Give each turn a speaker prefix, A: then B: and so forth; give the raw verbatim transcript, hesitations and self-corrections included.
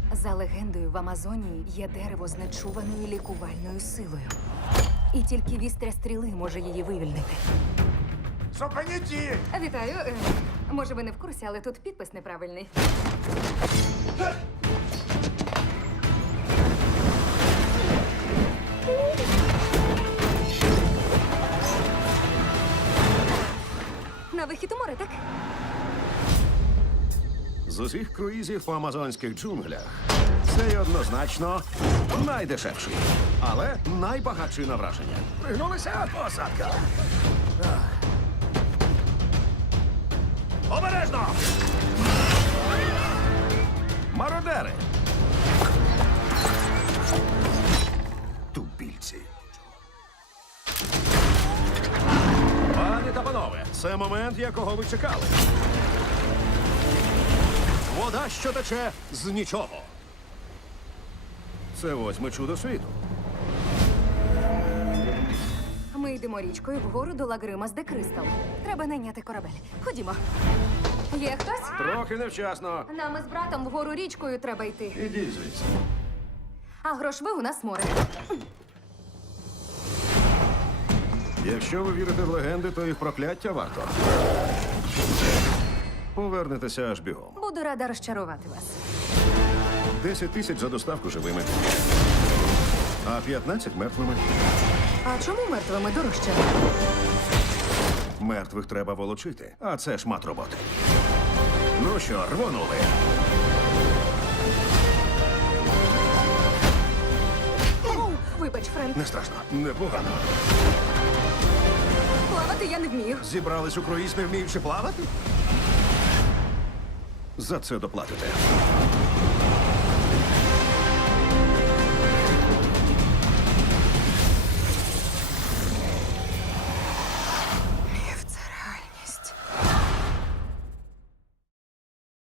A: За легендою, в Амазонії є дерево з нечуваною лікувальною силою. І тільки вістря стріли може її вивільнити.
B: Зупиніть її!
A: Вітаю. Е, Може, ви не в курсі, але тут підпис неправильний. На вихід у море, так?
C: З усіх круїзів по амазонських джунглях цей однозначно найдешевший, але найбагатший на враження.
B: Пригнулися, посадка. Обережно!
C: Мародери! Тупільці.
B: Пані та панове,
C: Це момент, якого ви чекали. Вода, що тече з нічого. Це восьме чудо світу.
A: Ми йдемо річкою вгору до Лагримас де Кристал. Треба найняти корабель. Ходімо. Є хтось?
C: Трохи невчасно.
A: Нам із братом вгору річкою треба йти.
C: Ідіть звідси.
A: А грошви у нас море.
C: Якщо ви вірите в легенди, то їх прокляття варто. Повернетеся аж бігом.
A: Буду рада розчарувати вас.
C: Десять тисяч за доставку живими. А п'ятнадцять мертвими.
A: А чому мертвими дорожче?
C: Мертвих треба волочити, а це шмат роботи. Ну що, рвонули.
A: Оу, вибач, Френк.
C: Не страшно, непогано.
A: Плавати я не вмію.
C: Зібрались у круїз, не вміючи плавати? За це доплатите.